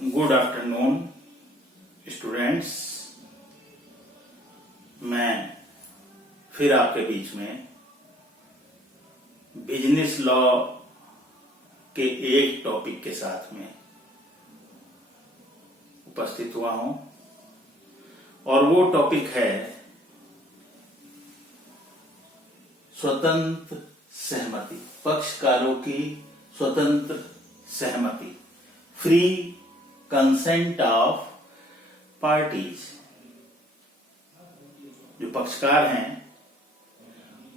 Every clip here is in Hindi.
Good afternoon students. मैं फिर आपके बीच में बिजनेस लॉ के एक टॉपिक के साथ में उपस्थित हुआ हूं और वो टॉपिक है स्वतंत्र सहमति, पक्षकारों की स्वतंत्र सहमति, फ्री कंसेंट ऑफ पार्टीज। जो पक्षकार हैं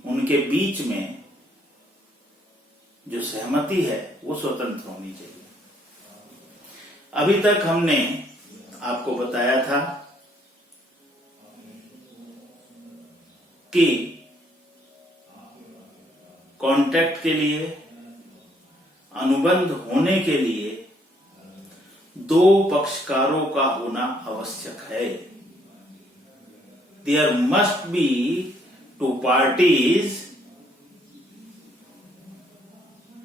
उनके बीच में जो सहमति है वो स्वतंत्र होनी चाहिए। अभी तक हमने आपको बताया था कि कॉन्ट्रैक्ट के लिए, अनुबंध होने के लिए दो पक्षकारों का होना आवश्यक है। There must be two parties,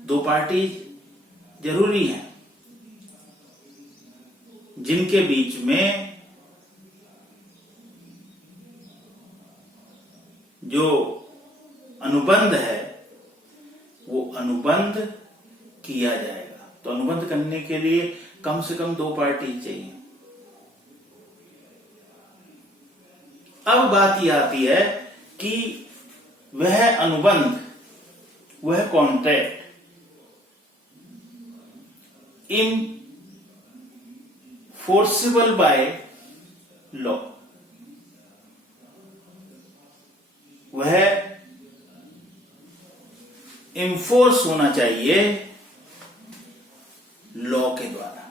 दो पार्टीज जरूरी हैं जिनके बीच में जो अनुबंध है वो अनुबंध किया जाएगा। तो अनुबंध करने के लिए कम से कम दो पार्टी चाहिए। अब बात यह आती है कि वह अनुबंध, वह कॉन्ट्रैक्ट इनफोर्सेबल बाय लॉ, वह इन्फोर्स होना चाहिए लॉ के द्वारा।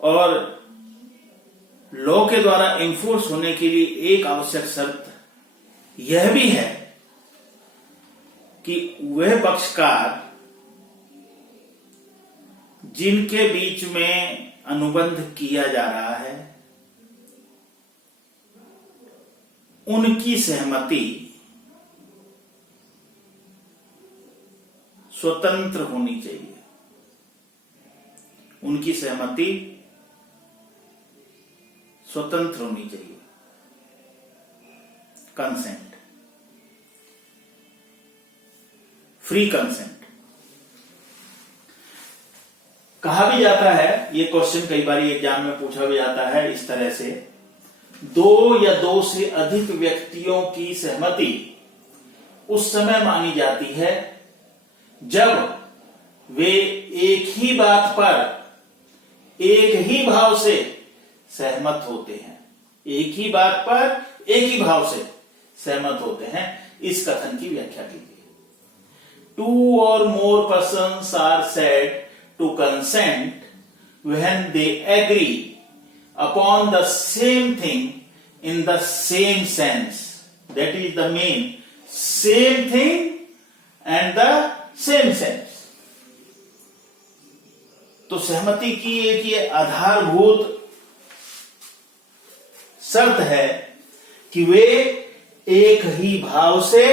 और लॉ के द्वारा इन्फोर्स होने के लिए एक आवश्यक शर्त यह भी है कि वह पक्षकार जिनके बीच में अनुबंध किया जा रहा है उनकी सहमति स्वतंत्र होनी चाहिए। उनकी सहमति स्वतंत्र होनी चाहिए। कंसेंट, फ्री कंसेंट कहा भी जाता है। ये क्वेश्चन कई बार एग्जाम में पूछा भी जाता है इस तरह से, दो या दो से अधिक व्यक्तियों की सहमति उस समय मानी जाती है जब वे एक ही बात पर एक ही भाव से सहमत होते हैं। एक ही बात पर एक ही भाव से सहमत होते हैं। इस कथन की व्याख्या कीजिए। Two or more persons are said to consent when they agree upon the same thing in the same sense. That is the main, same thing and the same sense. तो सहमति की एक ये आधारभूत शर्त है कि वे एक ही भाव से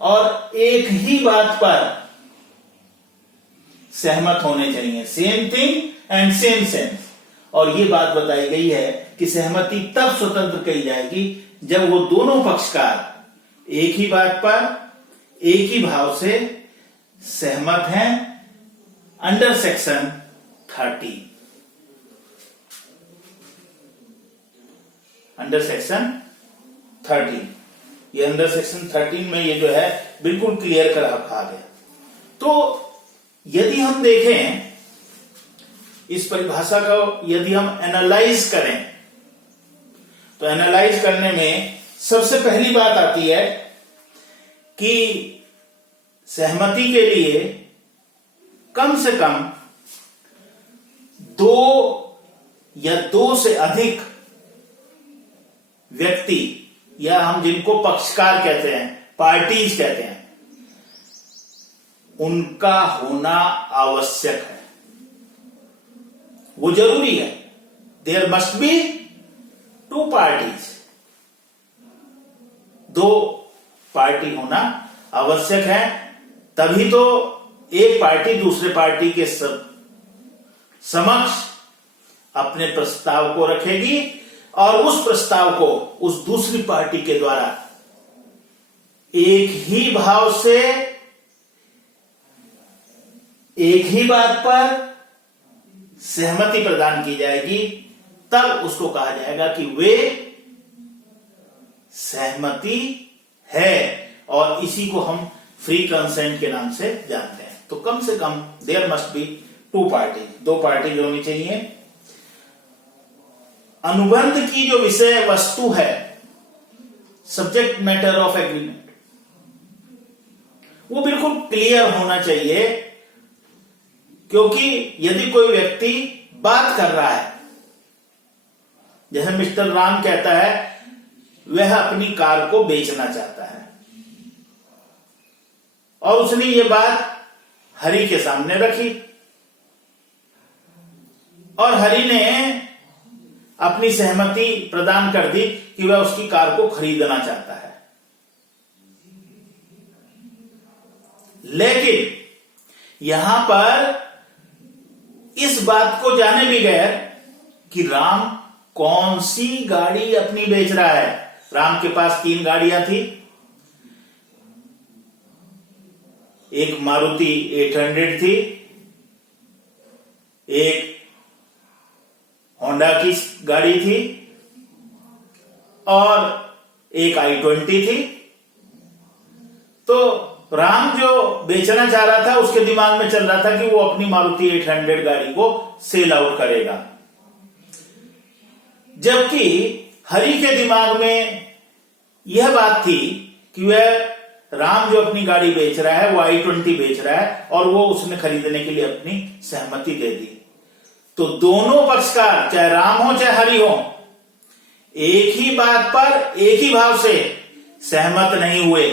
और एक ही बात पर सहमत होने चाहिए। Same thing and same sense. और ये बात बताई गई है कि सहमति तब स्वतंत्र कही जाएगी जब वो दोनों पक्षकार एक ही बात पर एक ही भाव से सहमत हैं। अंडर सेक्शन 30, अंडर सेक्शन 13, ये अंडर सेक्शन 13 में ये जो है बिल्कुल क्लियर कर रखा गया। तो यदि हम देखें इस परिभाषा को, यदि हम एनालाइज करें तो एनालाइज करने में सबसे पहली बात आती है कि सहमति के लिए कम से कम दो या दो से अधिक व्यक्ति, या हम जिनको पक्षकार कहते हैं, पार्टीज कहते हैं, उनका होना आवश्यक है। वो जरूरी है। There must be two parties, दो पार्टी होना आवश्यक है तभी तो एक पार्टी दूसरे पार्टी के समक्ष अपने प्रस्ताव को रखेगी और उस प्रस्ताव को उस दूसरी पार्टी के द्वारा एक ही भाव से एक ही बात पर सहमति प्रदान की जाएगी, तब उसको कहा जाएगा कि वे सहमति है, और इसी को हम फ्री कंसेंट के नाम से जानते हैं। तो कम से कम there must be two party, दो पार्टी होनी चाहिए। अनुबंध की जो विषय वस्तु है, सब्जेक्ट मैटर ऑफ एग्रीमेंट, वो बिल्कुल क्लियर होना चाहिए, क्योंकि यदि कोई व्यक्ति बात कर रहा है, जैसे मिस्टर राम कहता है वह अपनी कार को बेचना चाहता है, और उसने ये बात हरि के सामने रखी, और हरि ने अपनी सहमति प्रदान कर दी कि वह उसकी कार को खरीदना चाहता है। लेकिन यहां पर इस बात को जाने बगैर कि राम कौन सी गाड़ी अपनी बेच रहा है, राम के पास 3 गाड़ियां थी, एक मारुति 800 थी, एक होंडा की गाड़ी थी, और एक i20 थी। तो राम जो बेचना चाह रहा था, उसके दिमाग में चल रहा था कि वो अपनी मारुति 800 गाड़ी को सेल आउट करेगा, जबकि हरि के दिमाग में यह बात थी कि वह राम जो अपनी गाड़ी बेच रहा है वो i20 बेच रहा है, और वो उसने खरीदने के लिए अपनी सहमति दे दी। तो दोनों पक्षकार, चाहे राम हो चाहे हरि हो, एक ही बात पर एक ही भाव से सहमत नहीं हुए,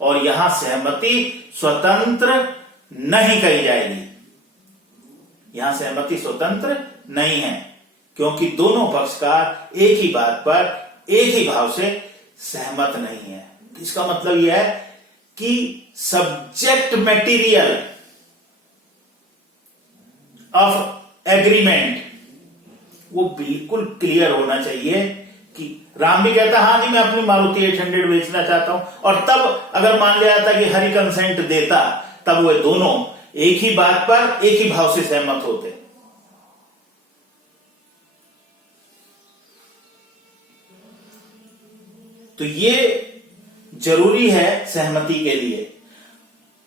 और यहां सहमति स्वतंत्र नहीं कही जाएगी। यहां सहमति स्वतंत्र नहीं है, क्योंकि दोनों पक्षकार एक ही बात पर एक ही भाव से सहमत नहीं है। इसका मतलब यह है कि सब्जेक्ट मटेरियल ऑफ एग्रीमेंट वो बिल्कुल क्लियर होना चाहिए, कि राम भी कहता हाँ जी मैं अपनी मारुति 800 बेचना चाहता हूं, और तब अगर मान लिया जाता कि हरि कंसेंट देता, तब वे दोनों एक ही बात पर एक ही भाव से सहमत होते। तो ये जरूरी है सहमति के लिए।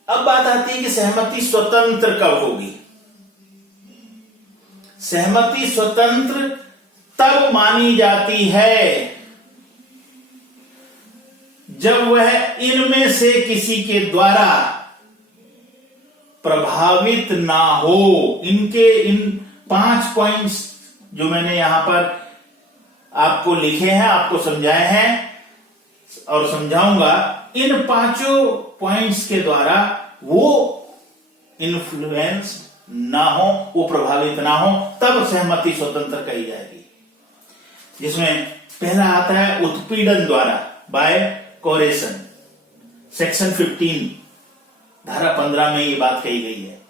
अब बात आती है कि सहमति स्वतंत्र कब होगी। सहमति स्वतंत्र तब मानी जाती है जब वह इनमें से किसी के द्वारा प्रभावित ना हो। इनके इन 5 पॉइंट्स जो मैंने यहां पर आपको लिखे हैं, आपको समझाए हैं और समझाऊंगा, इन 5 पॉइंट्स के द्वारा वो इन्फ्लुएंस ना हो, वो प्रभावित ना हो, तब सहमति स्वतंत्र कही जाएगी। जिसमें पहला आता है उत्पीड़न द्वारा, बाय कोरेशन, सेक्शन 15 धारा 15 में ये बात कही गई है।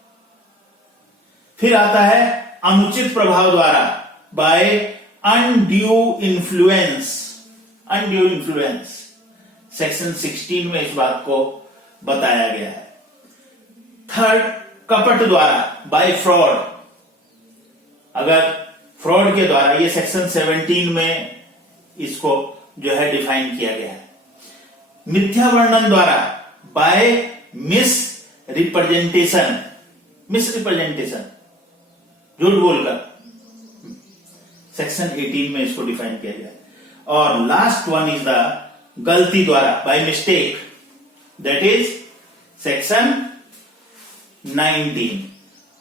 फिर आता है अनुचित प्रभाव द्वारा, by undue influence, undue influence, section 16 में इस बात को बताया गया है। थर्ड, कपट द्वारा, बाय फ्रॉड, अगर फ्रॉड के द्वारा, ये सेक्शन 17 में इसको जो है डिफाइन किया गया है। मिथ्या वर्णन द्वारा, by misrepresentation, misrepresentation, झूठ बोलकर, सेक्शन 18 में इसको डिफाइन किया गया है। और लास्ट वन इज द गलती द्वारा, by mistake, that is section 19।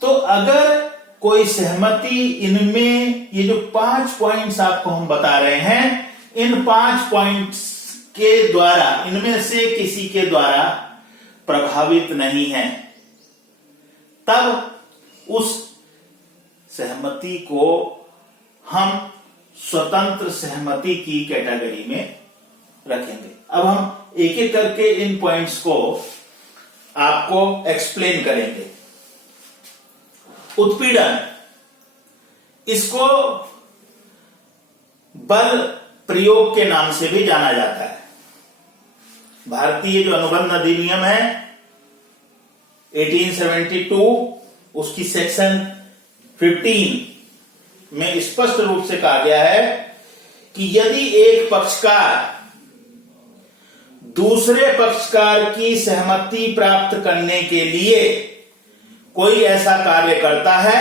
तो अगर कोई सहमति, इनमें ये जो 5 पॉइंट्स आपको हम बता रहे हैं, इन 5 पॉइंट्स के द्वारा, इनमें से किसी के द्वारा प्रभावित नहीं है, तब उस सहमति को हम स्वतंत्र सहमति की कैटेगरी में रखेंगे। अब हम एक एक करके इन पॉइंट्स को आपको एक्सप्लेन करेंगे। उत्पीड़न, इसको बल प्रयोग के नाम से भी जाना जाता है। भारतीय जो अनुबंध अधिनियम है 1872, उसकी सेक्शन 15 में स्पष्ट रूप से कहा गया है कि यदि एक पक्षकार दूसरे पक्षकार की सहमति प्राप्त करने के लिए कोई ऐसा कार्य करता है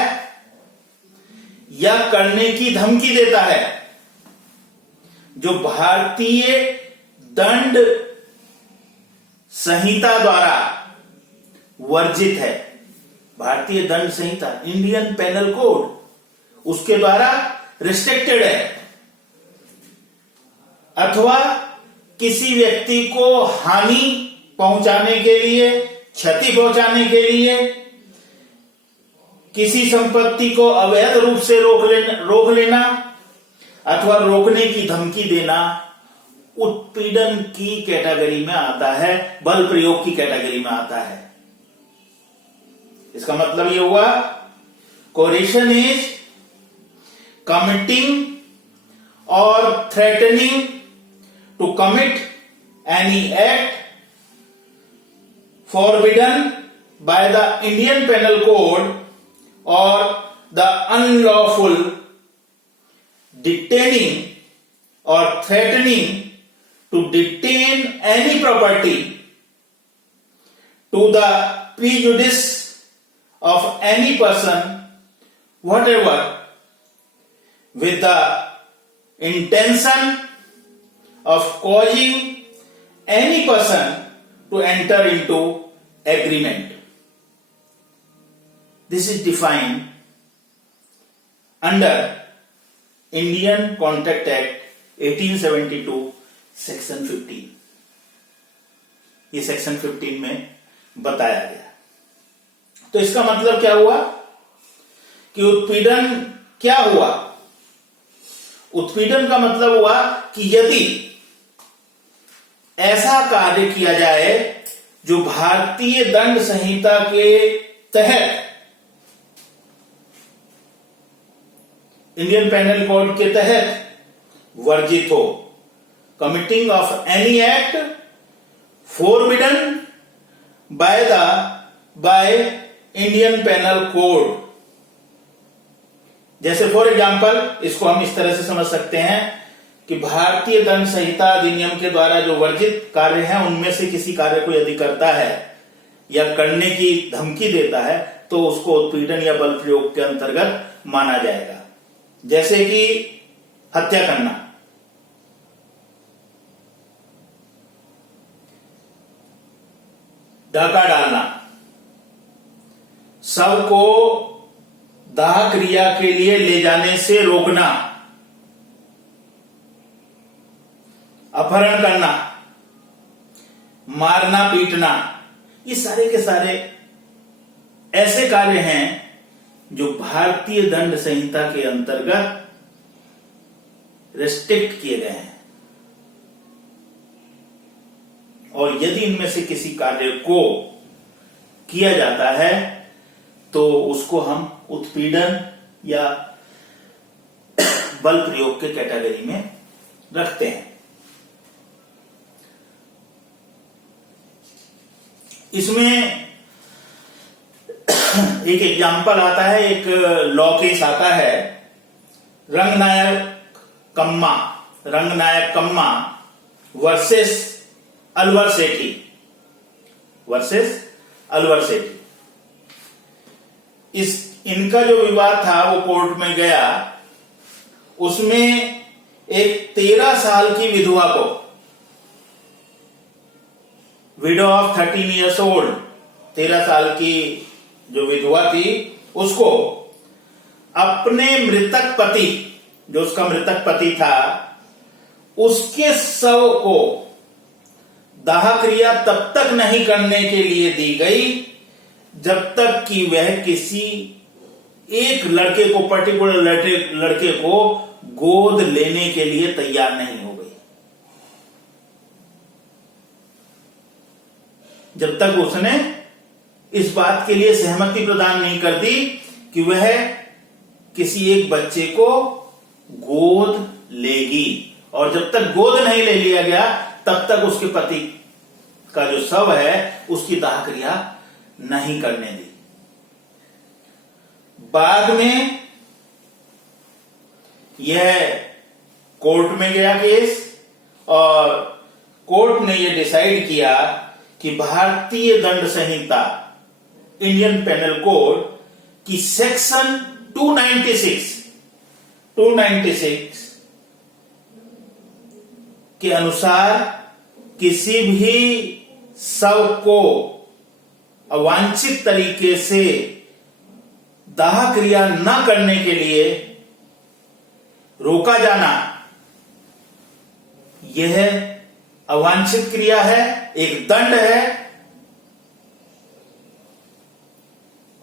या करने की धमकी देता है जो भारतीय दंड संहिता द्वारा वर्जित है। भारतीय दंड संहिता, इंडियन पेनल कोड, उसके द्वारा रिस्ट्रिक्टेड है, अथवा किसी व्यक्ति को हानि पहुंचाने के लिए, क्षति पहुंचाने के लिए, किसी संपत्ति को अवैध रूप से रोक लेना अथवा रोकने की धमकी देना उत्पीड़न की कैटेगरी में आता है, बल प्रयोग की कैटेगरी में आता है। इसका मतलब यह हुआ कोरिशन इज कमिटिंग और threatening to commit any act forbidden by the Indian Penal Code or the unlawful detaining or threatening to detain any property to the prejudice of any person whatever with the intention of causing any person to enter into agreement. This is defined under Indian Contract Act 1872 section 15। ये सेक्शन 15 में बताया गया। तो इसका मतलब क्या हुआ कि उत्पीड़न क्या हुआ? उत्पीड़न का मतलब हुआ कि यदि ऐसा कार्य किया जाए जो भारतीय दंड संहिता के तहत, इंडियन पेनल कोड के तहत वर्जित हो, committing of any act forbidden by Indian Penal Code. जैसे फॉर एग्जाम्पल इसको हम इस तरह से समझ सकते हैं कि भारतीय दंड संहिता अधिनियम के द्वारा जो वर्जित कार्य हैं उनमें से किसी कार्य को यदि करता है या करने की धमकी देता है तो उसको उत्पीड़न या बल प्रयोग के अंतर्गत माना जाएगा। जैसे कि हत्या करना, डाका डालना, शव को दाह क्रिया के लिए ले जाने से रोकना, अपहरण करना, मारना पीटना, ये सारे के सारे ऐसे कार्य हैं जो भारतीय दंड संहिता के अंतर्गत रिस्ट्रिक्ट किए गए हैं। और यदि इनमें से किसी कार्य को किया जाता है तो उसको हम उत्पीड़न या बल प्रयोग के कैटेगरी में रखते हैं। इसमें एक एग्जाम्पल आता है, एक लॉ केस आता है, रंगनायक कम्मा वर्सेस अलवर सेठी। इनका जो विवाद था वो कोर्ट में गया। उसमें एक 13 साल की विधवा को, विडो ऑफ 13 ईयर्स ओल्ड, 13 साल की जो विधवा थी उसको अपने मृतक पति, जो उसका मृतक पति था, उसके शव को दाह क्रिया तब तक नहीं करने के लिए दी गई जब तक कि वह किसी एक लड़के को, पर्टिकुलर लड़के को गोद लेने के लिए तैयार नहीं हो गई। जब तक उसने इस बात के लिए सहमति प्रदान नहीं करती कि वह किसी एक बच्चे को गोद लेगी, और जब तक गोद नहीं ले लिया गया तब तक उसके पति का जो शव है उसकी दाह क्रिया नहीं करने दी। बाद में यह कोर्ट में गया केस, और कोर्ट ने यह डिसाइड किया कि भारतीय दंड संहिता इंडियन पेनल कोड की सेक्शन 296 के अनुसार किसी भी शव को अवांछित तरीके से दाह क्रिया न करने के लिए रोका जाना, यह अवांछित क्रिया है, एक दंड है,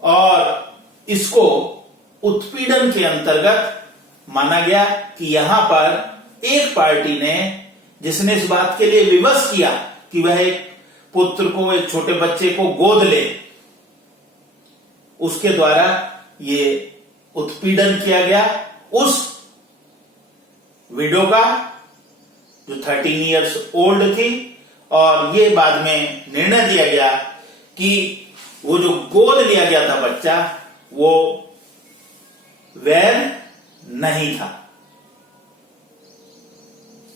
और इसको उत्पीड़न के अंतर्गत माना गया कि यहां पर एक पार्टी ने, जिसने इस बात के लिए विवश किया कि वह एक पुत्र को, एक छोटे बच्चे को गोद ले, उसके द्वारा ये उत्पीड़न किया गया उस विडो का जो 13 इयर्स ओल्ड थी, और ये बाद में निर्णय दिया गया कि वो जो गोद लिया गया था बच्चा वो वैध नहीं था।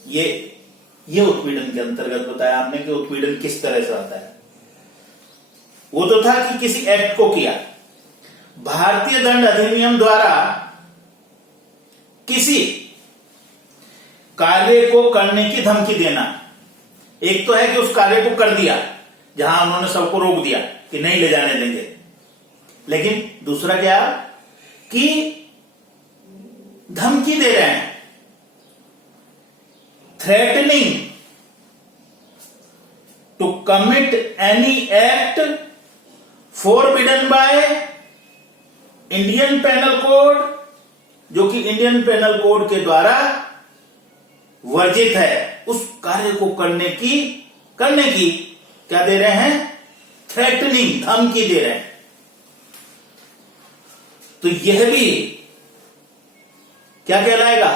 ये उत्पीड़न के अंतर्गत बताया आपने कि उत्पीड़न किस तरह से आता है। वो तो था कि किसी एक्ट को किया। भारतीय दंड अधिनियम द्वारा किसी कार्य को करने की धमकी देना, एक तो है कि उस कार्य को कर दिया जहां उन्होंने सबको रोक दिया कि नहीं ले जाने देंगे, लेकिन दूसरा क्या कि धमकी दे रहे हैं, threatening to commit any act forbidden by Indian Penal Code, जो कि इंडियन पेनल कोड के द्वारा वर्जित है, उस कार्य को करने की क्या दे रहे हैं, थ्रेटनिंग, धमकी दे रहे हैं। तो यह भी क्या कहलाएगा,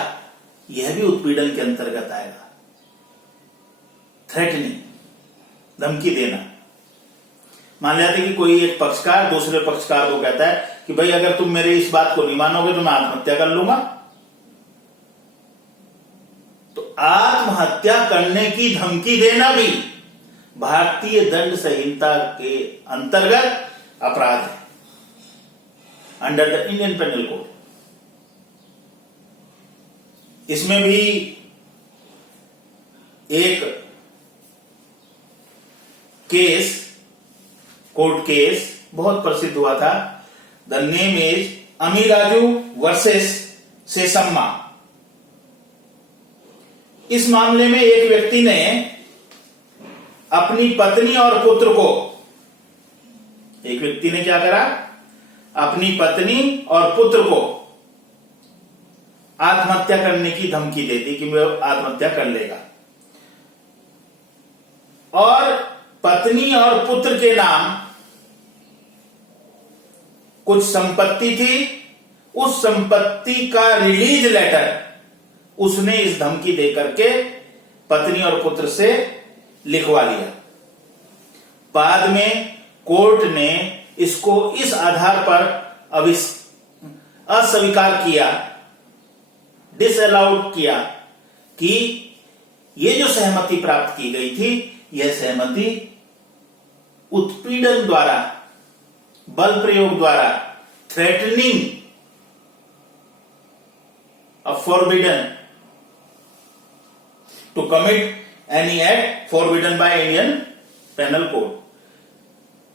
यह भी उत्पीड़न के अंतर्गत आएगा। थ्रेटनिंग, धमकी देना। मान लेते कि कोई एक पक्षकार दूसरे पक्षकार को कहता है कि भाई अगर तुम मेरे इस बात को नहीं मानोगे तो मैं आत्महत्या कर लूंगा। तो आत्महत्या करने की धमकी देना भी भारतीय दंड संहिता के अंतर्गत अपराध है, under the Indian Penal Code. इसमें भी एक केस, कोर्ट केस बहुत प्रसिद्ध हुआ था। The name is Amiraju versus Sesamma. इस मामले में एक व्यक्ति ने अपनी पत्नी और पुत्र को, एक व्यक्ति ने क्या करा, अपनी पत्नी और पुत्र को आत्महत्या करने की धमकी दे दी कि वह आत्महत्या कर लेगा, और पत्नी और पुत्र के नाम कुछ संपत्ति थी, उस संपत्ति का रिलीज लेटर उसने इस धमकी देकर के पत्नी और पुत्र से लिखवा लिया। बाद में कोर्ट ने इसको इस आधार पर अस्वीकार किया, डिसअलाउड किया कि ये जो सहमति प्राप्त की गई थी, यह सहमति उत्पीड़न द्वारा, बल प्रयोग द्वारा, threatening of forbidden to commit any act forbidden by Indian Penal Code.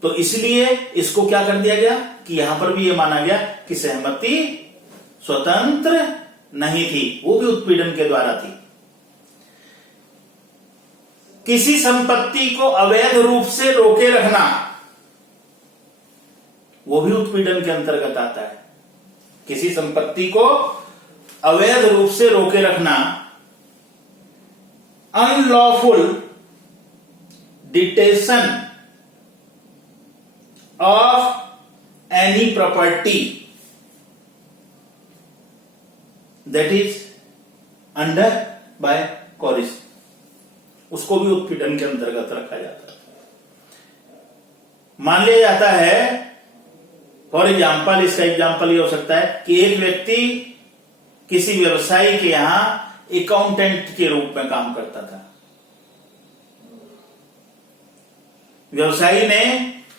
तो इसलिए इसको क्या कर दिया गया कि यहां पर भी यह माना गया कि सहमति स्वतंत्र नहीं थी, वो भी उत्पीड़न के द्वारा थी। किसी संपत्ति को अवैध रूप से रोके रखना, वो भी उत्पीड़न के अंतर्गत आता है। किसी संपत्ति को अवैध रूप से रोके रखना, unlawful डिटेशन of any property that is under by coercion, उसको भी उत्पीड़न के अंतर्गत रखा जाता है। मान लिया जाता है, फॉर एग्जाम्पल, इसका एग्जाम्पल ये हो सकता है कि एक व्यक्ति किसी व्यवसायी के यहां अकाउंटेंट के रूप में काम करता था। व्यवसायी ने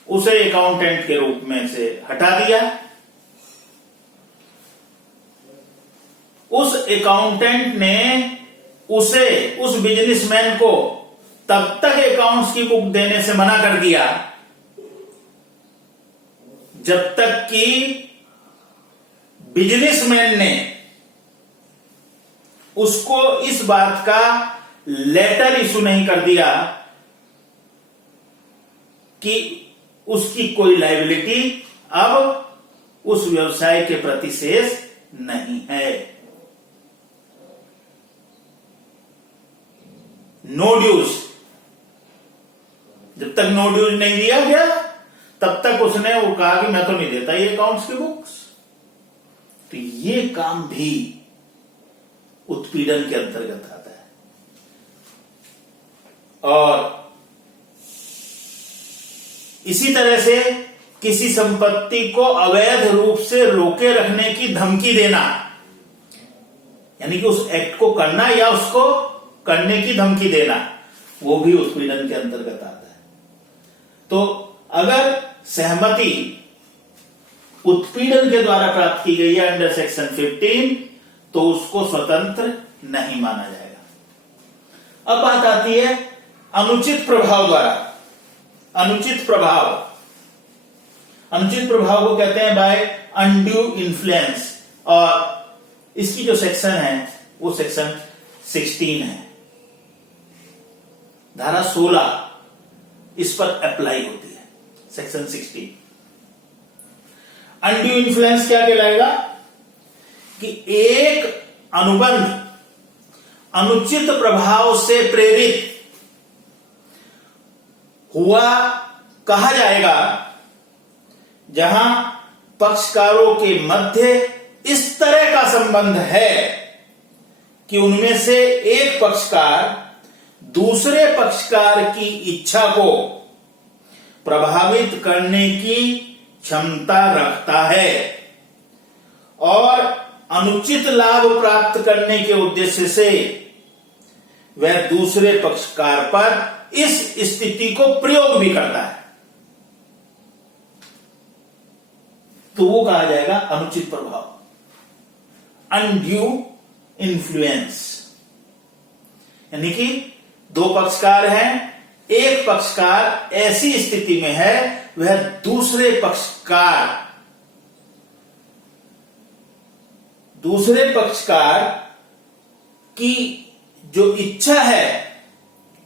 उसे अकाउंटेंट के रूप में से हटा दिया। उस अकाउंटेंट ने उस बिजनेसमैन को तब तक अकाउंट्स की बुक देने से मना कर दिया जब तक कि बिजनेसमैन ने उसको इस बात का लेटर इशू नहीं कर दिया कि उसकी कोई लायबिलिटी अब उस व्यवसाय के प्रति शेष नहीं है। नो ड्यूज, जब तक नो ड्यूज नहीं दिया गया तब तक उसने वो कहा कि मैं तो नहीं देता ये अकाउंट्स की बुक्स। तो ये काम भी उत्पीड़न के अंतर्गत आता है। और इसी तरह से किसी संपत्ति को अवैध रूप से रोके रखने की धमकी देना, यानी कि उस एक्ट को करना या उसको करने की धमकी देना, वो भी उत्पीड़न के अंतर्गत आता है। तो अगर सहमति उत्पीड़न के द्वारा प्राप्त की गई है अंडर सेक्शन 15, तो उसको स्वतंत्र नहीं माना जाएगा। अब बात आती है अनुचित प्रभाव द्वारा। अनुचित प्रभाव को कहते हैं बाय अनड्यू इन्फ्लुएंस, और इसकी जो सेक्शन है वो सेक्शन 16 है। धारा 16 इस पर अप्लाई होती है, सेक्शन 16। अनड्यू इन्फ्लुएंस क्या कहलाएगा कि एक अनुबंध अनुचित प्रभाव से प्रेरित हुआ कहा जाएगा जहां पक्षकारों के मध्य इस तरह का संबंध है कि उनमें से एक पक्षकार दूसरे पक्षकार की इच्छा को प्रभावित करने की क्षमता रखता है और अनुचित लाभ प्राप्त करने के उद्देश्य से वह दूसरे पक्षकार पर इस स्थिति को प्रयोग भी करता है, तो वो कहा जाएगा अनुचित प्रभाव, अनड्यू इन्फ्लुएंस। यानी कि दो पक्षकार हैं, एक पक्षकार ऐसी स्थिति में है वह दूसरे पक्षकार की जो इच्छा है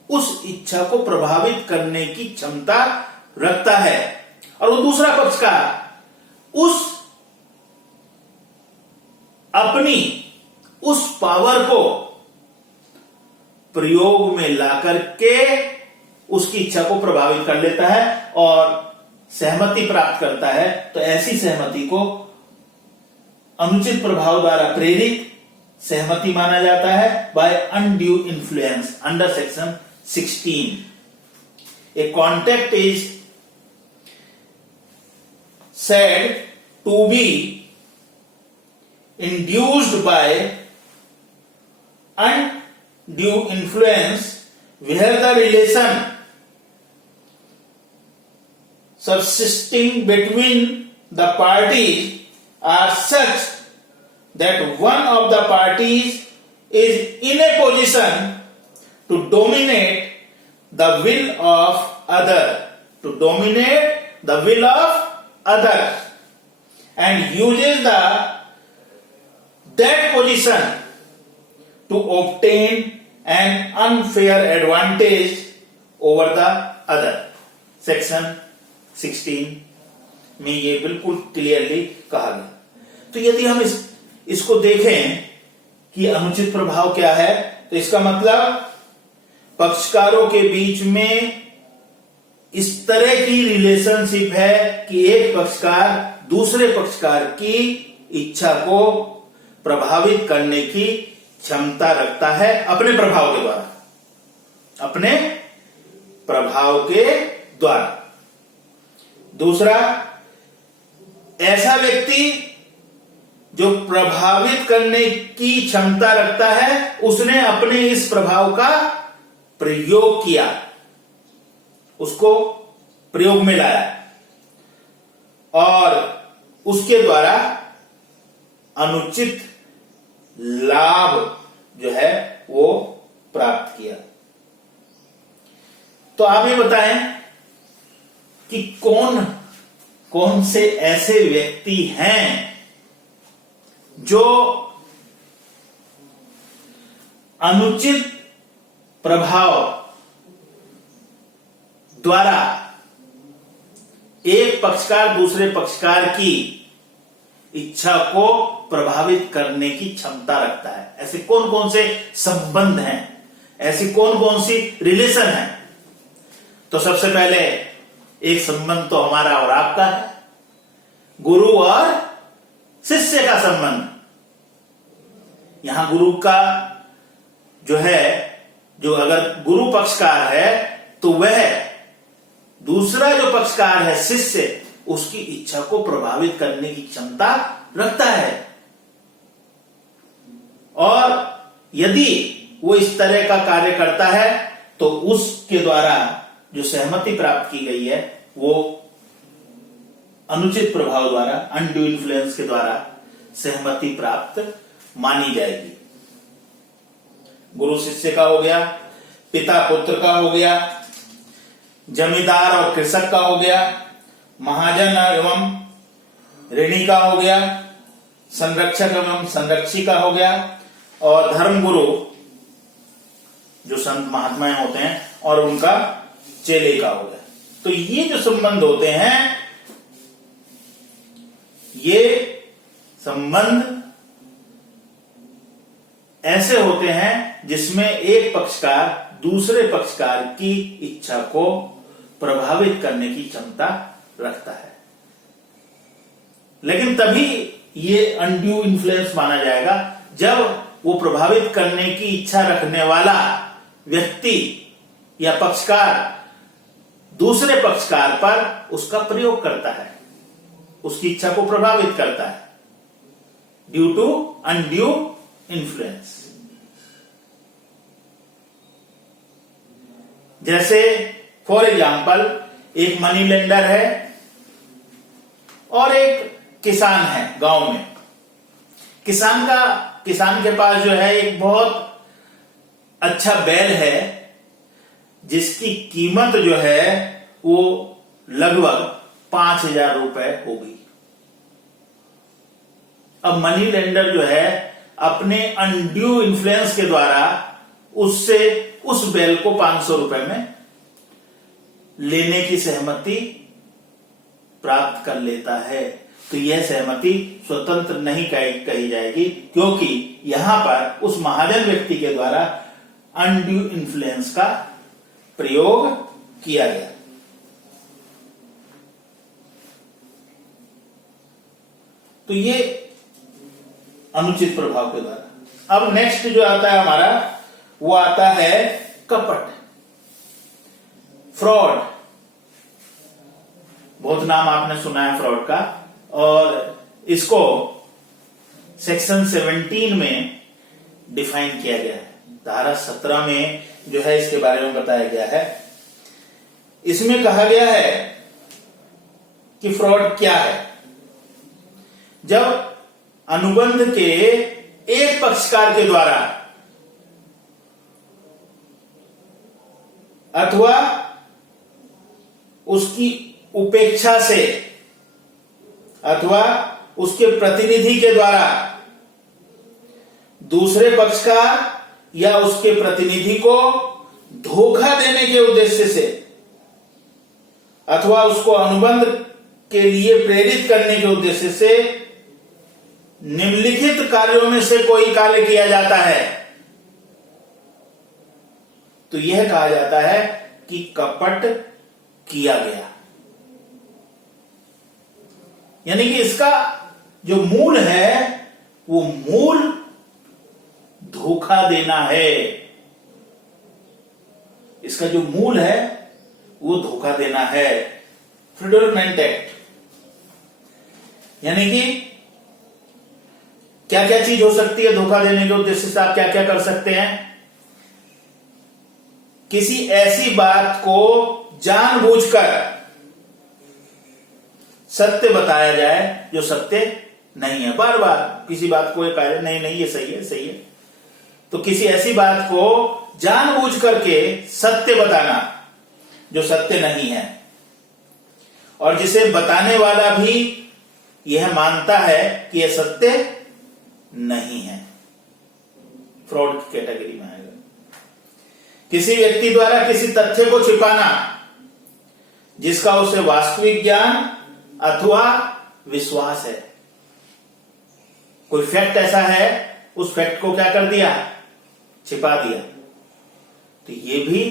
उस इच्छा को प्रभावित करने की क्षमता रखता है, और वो दूसरा पक्षकार उस पावर को प्रयोग में लाकर के उसकी इच्छा को प्रभावित कर लेता है और सहमति प्राप्त करता है। तो ऐसी सहमति को अनुचित प्रभाव द्वारा प्रेरित सहमति माना जाता है by undue influence under section 16. A contract is said to be induced by undue influence where the relation subsisting between the parties are such that one of the parties is in a position to dominate the will of other, and uses that position to obtain an unfair advantage over the other. Section 16 में ये बिल्कुल क्लियरली कहा गया। तो यदि हम इसको देखें कि अनुचित प्रभाव क्या है, तो इसका मतलब पक्षकारों के बीच में इस तरह की रिलेशनशिप है कि एक पक्षकार दूसरे पक्षकार की इच्छा को प्रभावित करने की क्षमता रखता है अपने प्रभाव के द्वारा, अपने प्रभाव के द्वारा। दूसरा, ऐसा व्यक्ति जो प्रभावित करने की क्षमता रखता है, उसने अपने इस प्रभाव का प्रयोग किया, उसको प्रयोग में लाया और उसके द्वारा अनुचित लाभ जो है वो प्राप्त किया। तो आप ये बताएं कि कौन कौन से ऐसे व्यक्ति हैं जो अनुचित प्रभाव द्वारा एक पक्षकार दूसरे पक्षकार की इच्छा को प्रभावित करने की क्षमता रखता है। ऐसे कौन कौन से संबंध हैं, ऐसी कौन कौन सी रिलेशन है? तो सबसे पहले एक संबंध तो हमारा और आपका है, गुरु और शिष्य का संबंध। यहां गुरु का जो है, जो अगर गुरु पक्षकार है तो वह दूसरा जो पक्षकार है शिष्य, उसकी इच्छा को प्रभावित करने की क्षमता रखता है। और यदि वो इस तरह का कार्य करता है तो उसके द्वारा जो सहमति प्राप्त की गई है वो अनुचित प्रभाव द्वारा, अनड्यू इन्फ्लुएंस के द्वारा सहमति प्राप्त मानी जाएगी। गुरु शिष्य का हो गया, पिता पुत्र का हो गया, जमींदार और कृषक का हो गया, महाजन एवं ऋणी का हो गया, संरक्षक एवं संरक्षी का हो गया, और धर्मगुरु जो संत महात्माएं होते हैं और उनका चेले का हो गया। तो ये जो संबंध होते हैं, ये संबंध ऐसे होते हैं जिसमें एक पक्षकार दूसरे पक्षकार की इच्छा को प्रभावित करने की क्षमता रखता है। लेकिन तभी ये अनड्यू इन्फ्लुएंस माना जाएगा जब वो प्रभावित करने की इच्छा रखने वाला व्यक्ति या पक्षकार दूसरे पक्षकार पर उसका प्रयोग करता है, उसकी इच्छा को प्रभावित करता है, ड्यू टू अनड्यू इन्फ्लुएंस। जैसे फॉर एग्जाम्पल एक मनी लेंडर है और एक किसान है गांव में। किसान के पास जो है एक बहुत अच्छा बैल है जिसकी कीमत जो है वो लगभग 5,000 रुपए हो गई। अब मनी लेंडर जो है अपने अनड्यू इन्फ्लुएंस के द्वारा उससे उस बैल को 500 रुपए में लेने की सहमति प्राप्त कर लेता है। तो यह सहमति स्वतंत्र नहीं कही जाएगी, क्योंकि यहां पर उस महाजन व्यक्ति के द्वारा अनड्यू इन्फ्लुएंस का प्रयोग किया गया। तो ये अनुचित प्रभाव के द्वारा। अब नेक्स्ट जो आता है हमारा, वो आता है कपट, फ्रॉड। बहुत नाम आपने सुना है फ्रॉड का, और इसको सेक्शन 17 में डिफाइन किया गया है। धारा 17 में जो है इसके बारे में बताया गया है। इसमें कहा गया है कि फ्रॉड क्या है। जब अनुबंध के एक पक्षकार के द्वारा अथवा उसकी उपेक्षा से अथवा उसके प्रतिनिधि के द्वारा दूसरे पक्षकार या उसके प्रतिनिधि को धोखा देने के उद्देश्य से अथवा उसको अनुबंध के लिए प्रेरित करने के उद्देश्य से निम्नलिखित कार्यों में से कोई कार्य किया जाता है, तो यह कहा जाता है कि कपट किया गया। यानी कि इसका जो मूल है वो मूल धोखा देना है। इसका जो मूल है वो धोखा देना है। फ्रॉडुलेंट एक्ट यानी कि क्या क्या चीज हो सकती है धोखा देने के उद्देश्य से? आप क्या क्या कर सकते हैं? किसी ऐसी बात को जानबूझकर सत्य बताया जाए जो सत्य नहीं है। बार बार किसी बात को एक कार्य नहीं नहीं ये सही है सही है, तो किसी ऐसी बात को जानबूझ करके सत्य बताना जो सत्य नहीं है, और जिसे बताने वाला भी यह मानता है कि यह सत्य नहीं है, फ्रॉड की कैटेगरी में आएगा। किसी व्यक्ति द्वारा किसी तथ्य को छिपाना जिसका उसे वास्तविक ज्ञान अथवा विश्वास है। कोई फैक्ट ऐसा है, उस फैक्ट को क्या कर दिया? छिपा दिया, तो ये भी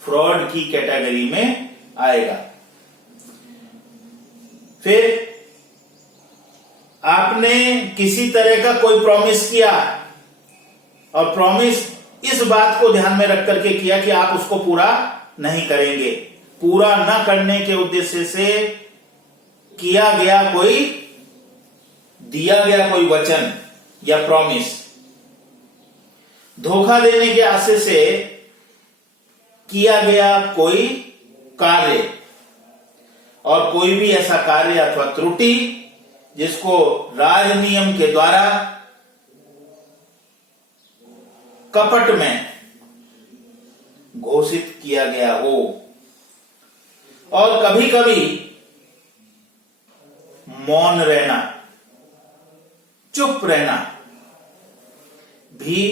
फ्रॉड की कैटेगरी में आएगा। फिर आपने किसी तरह का कोई प्रॉमिस किया और प्रॉमिस इस बात को ध्यान में रख करके किया कि आप उसको पूरा नहीं करेंगे। पूरा न करने के उद्देश्य से किया गया कोई, दिया गया कोई वचन या प्रॉमिस, धोखा देने के आशय से किया गया कोई कार्य, और कोई भी ऐसा कार्य अथवा त्रुटि जिसको राज नियम के द्वारा कपट में घोषित किया गया हो। और कभी कभी मौन रहना, चुप रहना भी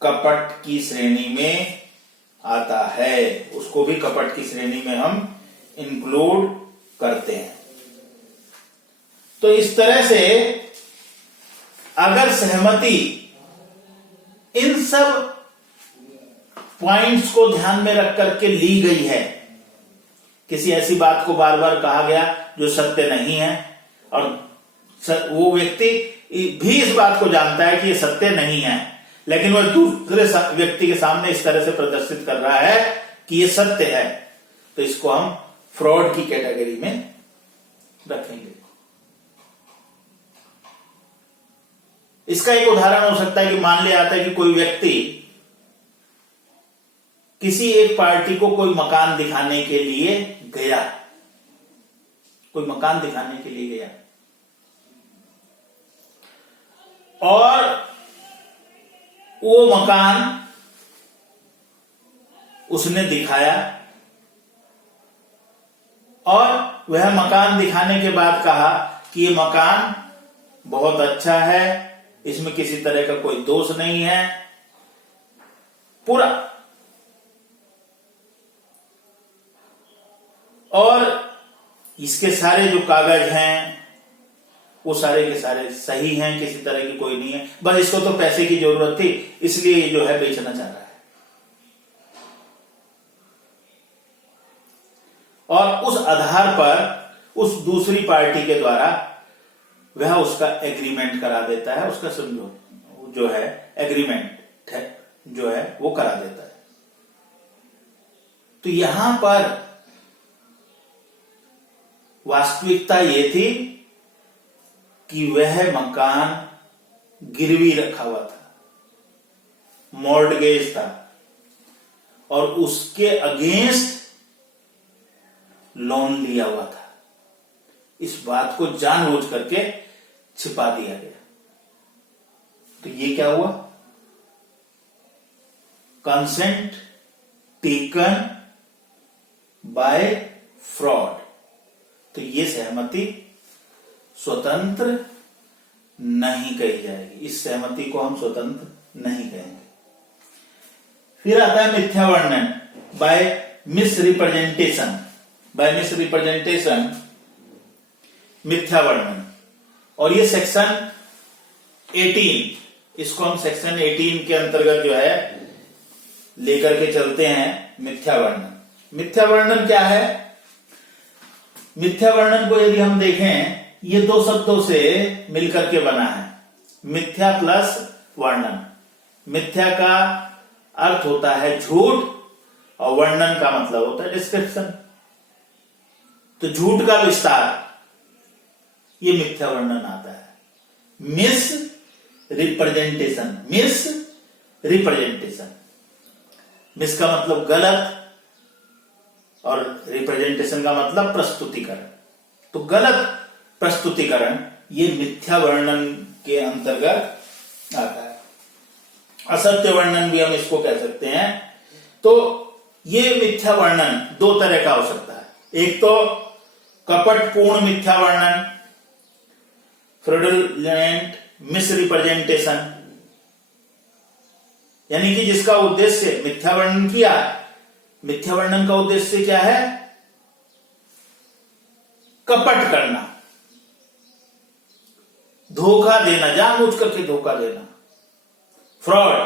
कपट की श्रेणी में आता है। उसको भी कपट की श्रेणी में हम इंक्लूड करते हैं। तो इस तरह से अगर सहमति इन सब पॉइंट्स को ध्यान में रख करके ली गई है, किसी ऐसी बात को बार बार कहा गया जो सत्य नहीं है, और वो व्यक्ति भी इस बात को जानता है कि ये सत्य नहीं है, लेकिन वह दूसरे व्यक्ति के सामने इस तरह से प्रदर्शित कर रहा है कि ये सत्य है, तो इसको हम फ्रॉड की कैटेगरी में रखेंगे। इसका एक उदाहरण हो सकता है कि मान लिया जाता है कि कोई व्यक्ति किसी एक पार्टी को कोई मकान दिखाने के लिए गया, कोई मकान दिखाने के लिए गया, और वो मकान उसने दिखाया, और वह मकान दिखाने के बाद कहा कि ये मकान बहुत अच्छा है, इसमें किसी तरह का कोई दोष नहीं है, पूरा, और इसके सारे जो कागज हैं वो सारे के सारे सही हैं, किसी तरह की कोई नहीं है, बस इसको तो पैसे की जरूरत थी इसलिए जो है बेचना चाह रहा है। और उस आधार पर उस दूसरी पार्टी के द्वारा वह उसका एग्रीमेंट करा देता है, उसका समझो जो है एग्रीमेंट जो है वो करा देता है। तो यहां पर वास्तविकता ये थी कि वह मकान गिरवी रखा हुआ था, मॉर्टगेज था, और उसके अगेंस्ट लोन लिया हुआ था। इस बात को जानबूझ करके छिपा दिया गया। तो ये क्या हुआ? Consent taken by fraud. तो ये सहमति स्वतंत्र नहीं कही जाएगी, इस सहमति को हम स्वतंत्र नहीं कहेंगे। फिर आता है मिथ्या वर्णन, by misrepresentation. By misrepresentation मिथ्या वर्णन, और ये सेक्शन 18, इसको हम सेक्शन 18 के अंतर्गत जो है लेकर के चलते हैं, मिथ्या वर्णन। मिथ्या वर्णन क्या है? मिथ्या वर्णन को यदि हम देखें, ये दो शब्दों से मिलकर के बना है, मिथ्या प्लस वर्णन। मिथ्या का अर्थ होता है झूठ और वर्णन का मतलब होता है डिस्क्रिप्शन। तो झूठ का विस्तार, ये मिथ्या वर्णन आता है। Miss representation, misrepresentation, miss का मतलब गलत और रिप्रेजेंटेशन का मतलब प्रस्तुतिकरण। तो गलत प्रस्तुतिकरण ये मिथ्या वर्णन के अंतर्गत आता है। असत्य वर्णन भी हम इसको कह सकते हैं। तो ये मिथ्या वर्णन दो तरह का हो सकता है। एक तो कपटपूर्ण मिथ्या वर्णन, फ्रॉडुलेंट मिसरिप्रेजेंटेशन, यानी कि जिसका उद्देश्य मिथ्या वर्णन किया, मिथ्या वर्णन का उद्देश्य क्या है? कपट करना, धोखा देना, जानबूझ करके धोखा देना, फ्रॉड।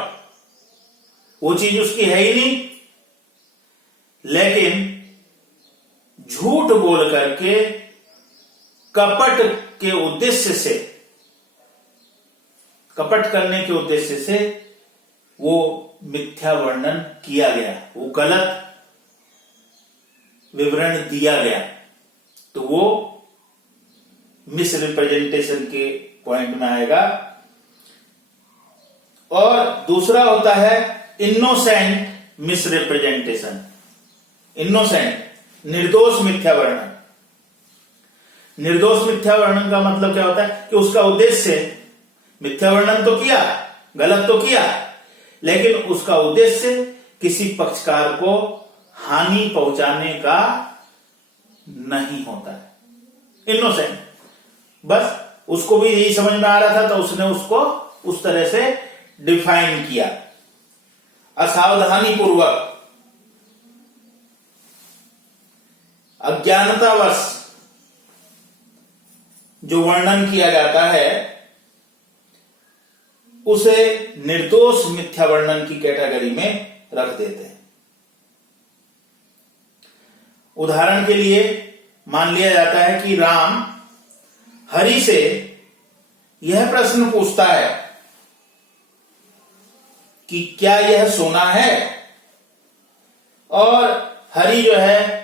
वो चीज उसकी है ही नहीं, लेकिन झूठ बोल करके कपट के उद्देश्य से, कपट करने के उद्देश्य से वो मिथ्या वर्णन किया गया, वो गलत विवरण दिया गया, तो वो मिसरिप्रेजेंटेशन के पॉइंट में आएगा। और दूसरा होता है इनोसेंट मिसरिप्रेजेंटेशन, इनोसेंट निर्दोष मिथ्या वर्णन। निर्दोष मिथ्या वर्णन का मतलब क्या होता है कि उसका उद्देश्य, मिथ्या वर्णन तो किया, गलत तो किया, लेकिन उसका उद्देश्य किसी पक्षकार को हानि पहुंचाने का नहीं होता है। इनोसेंट, बस उसको भी यही समझ में आ रहा था तो उसने उसको उस तरह से डिफाइन किया। असावधानी पूर्वक, अज्ञानतावश जो वर्णन किया जाता है उसे निर्दोष मिथ्या वर्णन की कैटेगरी में रख देते हैं। उदाहरण के लिए मान लिया जाता है कि राम हरि से यह प्रश्न पूछता है कि क्या यह सोना है, और हरि जो है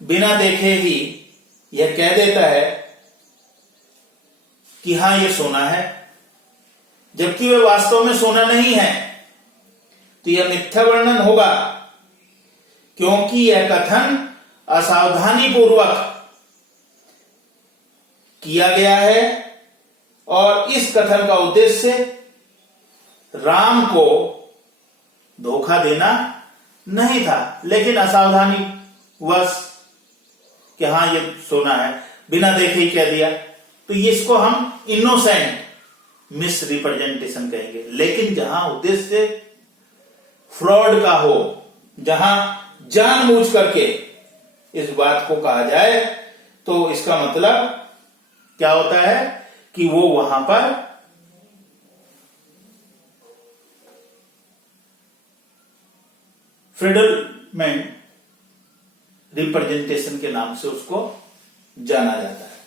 बिना देखे ही यह कह देता है कि हां यह सोना है, जबकि वह वास्तव में सोना नहीं है। तो यह मिथ्या वर्णन होगा, क्योंकि यह कथन असावधानी पूर्वक किया गया है और इस कथन का उद्देश्य राम को धोखा देना नहीं था, लेकिन असावधानी वश कि हां ये सोना है, बिना देखे ही कह दिया। तो इसको हम इनोसेंट मिस रिप्रेजेंटेशन कहेंगे। लेकिन जहां उद्देश्य फ्रॉड का हो, जहां जानबूझ करके इस बात को कहा जाए, तो इसका मतलब क्या होता है कि वो वहां पर फ्रॉडुलेंट रिप्रेजेंटेशन के नाम से उसको जाना जाता है।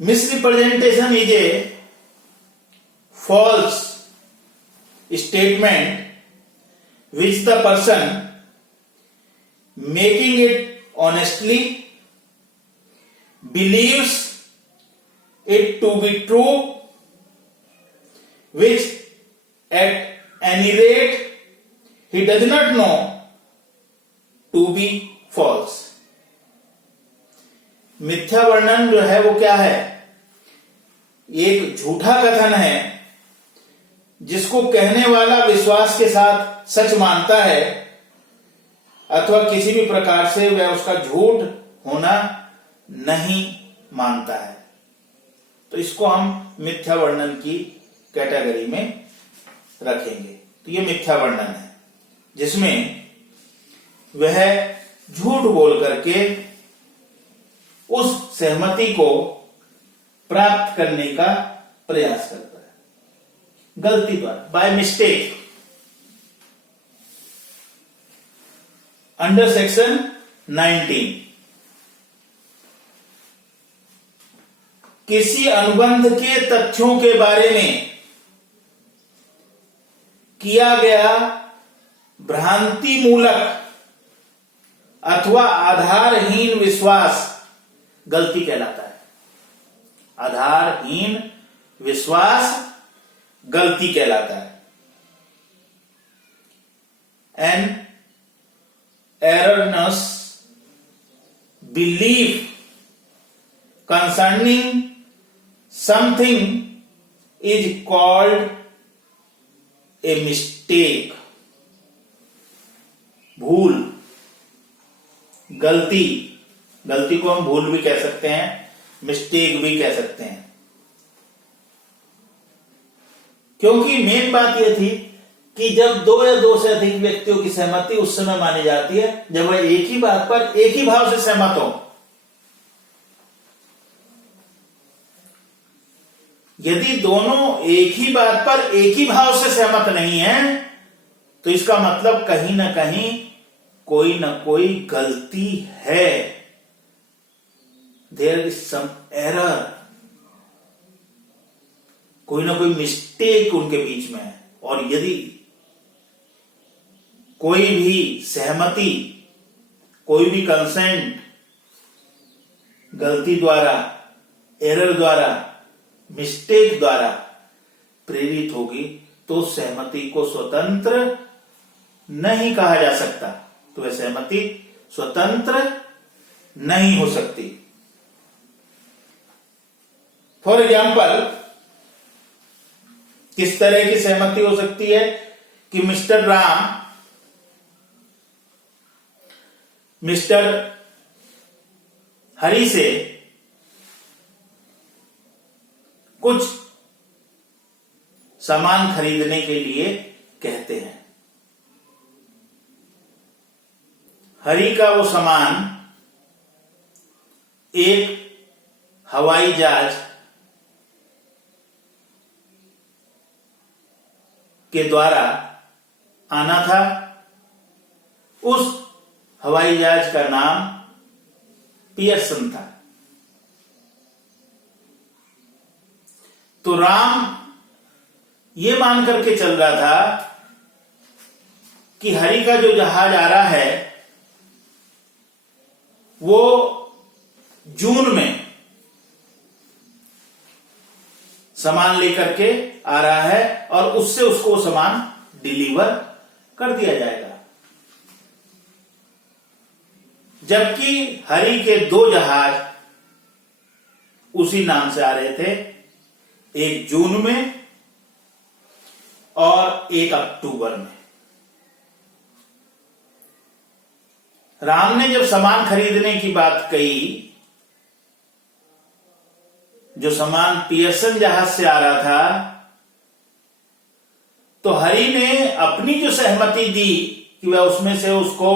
Misrepresentation is a false statement which the person making it honestly believes it to be true, which at any rate he does not know to be false. मिथ्या वर्णन जो है वो क्या है? एक झूठा कथन है जिसको कहने वाला विश्वास के साथ सच मानता है, अथवा किसी भी प्रकार से वह उसका झूठ होना नहीं मानता है। तो इसको हम मिथ्या वर्णन की कैटेगरी में रखेंगे। तो ये मिथ्या वर्णन है जिसमें वह झूठ बोल करके उस सहमति को प्राप्त करने का प्रयास करता है, गलती पर, बाय मिस्टेक। अंडर सेक्शन 19, किसी अनुबंध के तथ्यों के बारे में किया गया भ्रांति मूलक अथवा आधारहीन विश्वास गलती कहलाता है। आधारहीन विश्वास गलती कहलाता है। An erroneous belief concerning something is called a mistake. भूल, गलती, गलती को हम भूल भी कह सकते हैं, मिस्टेक भी कह सकते हैं। क्योंकि मेन बात यह थी कि जब दो या दो से अधिक व्यक्तियों की सहमति उस समय मानी जाती है जब वह एक ही बात पर एक ही भाव से सहमत हो। यदि दोनों एक ही बात पर एक ही भाव से सहमत नहीं है तो इसका मतलब कहीं ना कहीं कोई ना कोई गलती है। देयर इज सम एरर, कोई ना कोई मिस्टेक उनके बीच में है। और यदि कोई भी सहमति, कोई भी कंसेंट गलती द्वारा, एरर द्वारा, मिस्टेक द्वारा प्रेरित होगी तो सहमति को स्वतंत्र नहीं कहा जा सकता, तो वह सहमति स्वतंत्र नहीं हो सकती। फॉर एग्जाम्पल, किस तरह की सहमति हो सकती है कि मिस्टर राम मिस्टर हरि से कुछ सामान खरीदने के लिए कहते हैं। हरि का वो सामान एक हवाई जहाज के द्वारा आना था। उस हवाई जहाज का नाम पियर्सन था। तो राम ये मान करके चल रहा था कि हरि का जो जहाज आ रहा है वो जून में सामान लेकर के आ रहा है और उससे उसको सामान डिलीवर कर दिया जाएगा। जबकि हरि के दो जहाज उसी नाम से आ रहे थे, एक जून में और एक अक्टूबर में। राम ने जब सामान खरीदने की बात कही, जो सामान पियर्सन जहाज से आ रहा था, तो हरि ने अपनी जो सहमति दी कि वह उसमें से उसको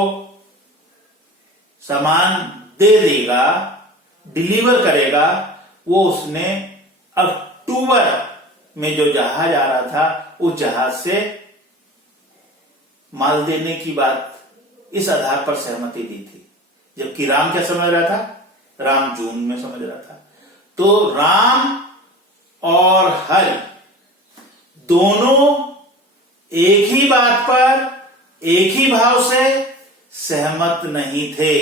सामान दे देगा, डिलीवर करेगा, वो उसने अक्टूबर में जो जहाज आ रहा था उस जहाज से माल देने की बात इस आधार पर सहमति दी थी। जबकि राम क्या समझ रहा था? राम जून में समझ रहा था। तो राम और हरि दोनों एक ही बात पर एक ही भाव से सहमत नहीं थे।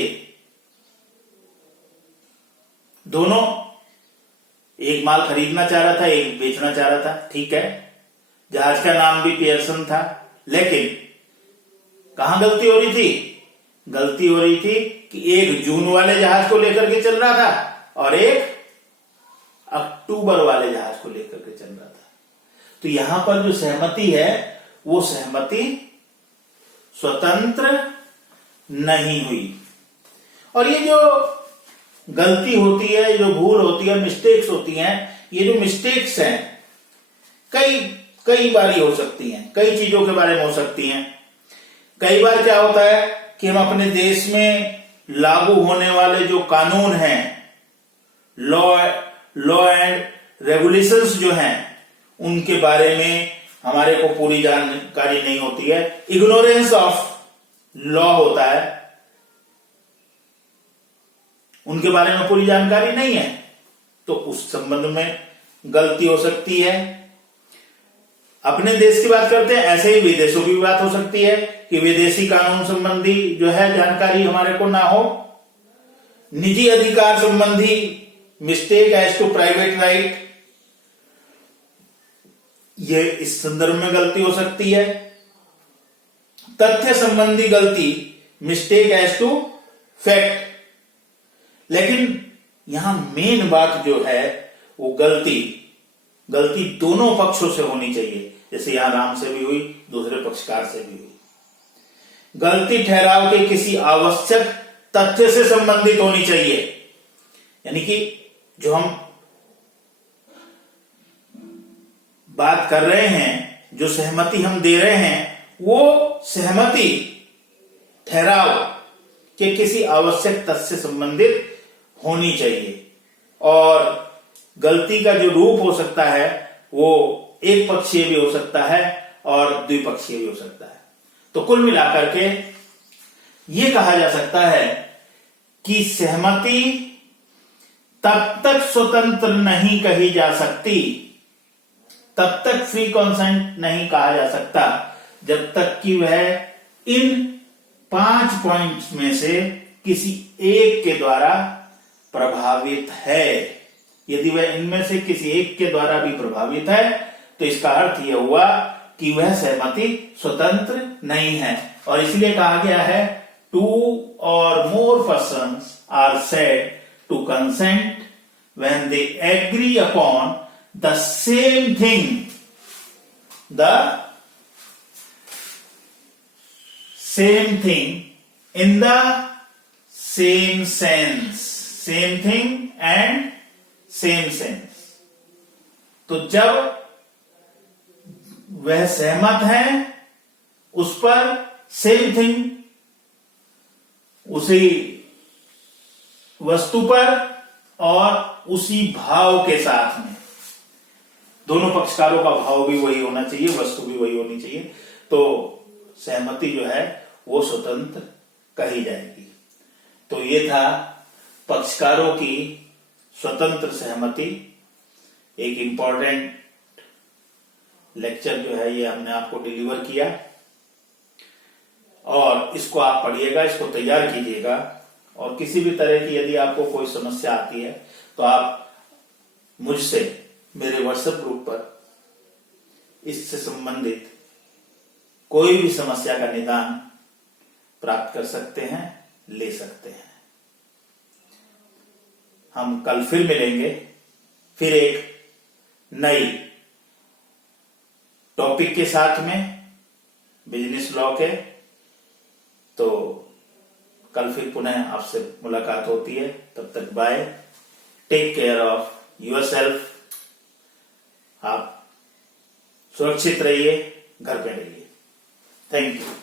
दोनों एक माल खरीदना चाह रहा था, एक बेचना चाह रहा था, ठीक है। जहाज का नाम भी पियर्सन था, लेकिन कहां गलती हो रही थी? गलती हो रही थी कि एक जून वाले जहाज को लेकर के चल रहा था और एक अक्टूबर वाले जहाज को लेकर के चल रहा था। तो यहां पर जो सहमति है वो सहमति स्वतंत्र नहीं हुई। और ये जो गलती होती है, जो भूल होती है, मिस्टेक्स होती हैं, ये जो मिस्टेक्स हैं कई बारी हो सकती हैं, कई चीजों के बारे में हो सकती हैं। कई बार क्या होता है कि हम अपने देश में लागू होने वाले जो कानून हैं, लॉ एंड रेगुलेशंस जो हैं, उनके बारे में हमारे को पूरी जानकारी नहीं होती है। इग्नोरेंस ऑफ लॉ होता है, उनके बारे में पूरी जानकारी नहीं है, तो उस संबंध में गलती हो सकती है। अपने देश की बात करते हैं, ऐसे ही विदेशों की भी बात हो सकती है कि विदेशी कानून संबंधी जो है जानकारी हमारे को ना हो। निजी अधिकार संबंधी mistake as to private right, ये इस संदर्भ में गलती हो सकती है। तथ्य संबंधी गलती मिस्टेक एज टू फैक्ट, लेकिन यहां मेन बात जो है वो गलती दोनों पक्षों से होनी चाहिए। जैसे यहां राम से भी हुई, दूसरे पक्षकार से भी हुई। गलती ठहराव के किसी आवश्यक तथ्य से संबंधित होनी चाहिए, यानी कि जो हम बात कर रहे हैं, जो सहमति हम दे रहे हैं, वो सहमति ठहराव के किसी आवश्यक तथ्य से संबंधित होनी चाहिए। और गलती का जो रूप हो सकता है वो एक पक्षीय भी हो सकता है और द्विपक्षीय भी हो सकता है। तो कुल मिलाकर के ये कहा जा सकता है कि सहमति तब तक स्वतंत्र नहीं कही जा सकती, तब तक फ्री कंसेंट नहीं कहा जा सकता, जब तक कि वह इन 5 पॉइंट्स में से किसी एक के द्वारा प्रभावित है। यदि वह इनमें से किसी एक के द्वारा भी प्रभावित है तो इसका अर्थ यह हुआ कि वह सहमति स्वतंत्र नहीं है। और इसलिए कहा गया है 2 or more persons are said to consent when they agree upon the same thing, the same thing in the same sense, same thing and same sense। तो जब वह सहमत है उस पर सेम थिंग, उसी वस्तु पर और उसी भाव के साथ में, दोनों पक्षकारों का भाव भी वही होना चाहिए, वस्तु भी वही होनी चाहिए, तो सहमति जो है वो स्वतंत्र कही जाएगी। तो ये था पक्षकारों की स्वतंत्र सहमति। एक इंपॉर्टेंट लेक्चर जो है ये हमने आपको डिलीवर किया, और इसको आप पढ़िएगा, इसको तैयार कीजिएगा। और किसी भी तरह की यदि आपको कोई समस्या आती है तो आप मुझसे मेरे व्हाट्सएप ग्रुप पर इससे संबंधित कोई भी समस्या का निदान प्राप्त कर सकते हैं, ले सकते हैं। हम कल फिर मिलेंगे, फिर एक नई टॉपिक के साथ में, बिजनेस लॉ के। तो कल फिर पुनः आपसे मुलाकात होती है। तब तक bye, take care of yourself. आप सुरक्षित रहिए, घर पे रहिए। Thank you.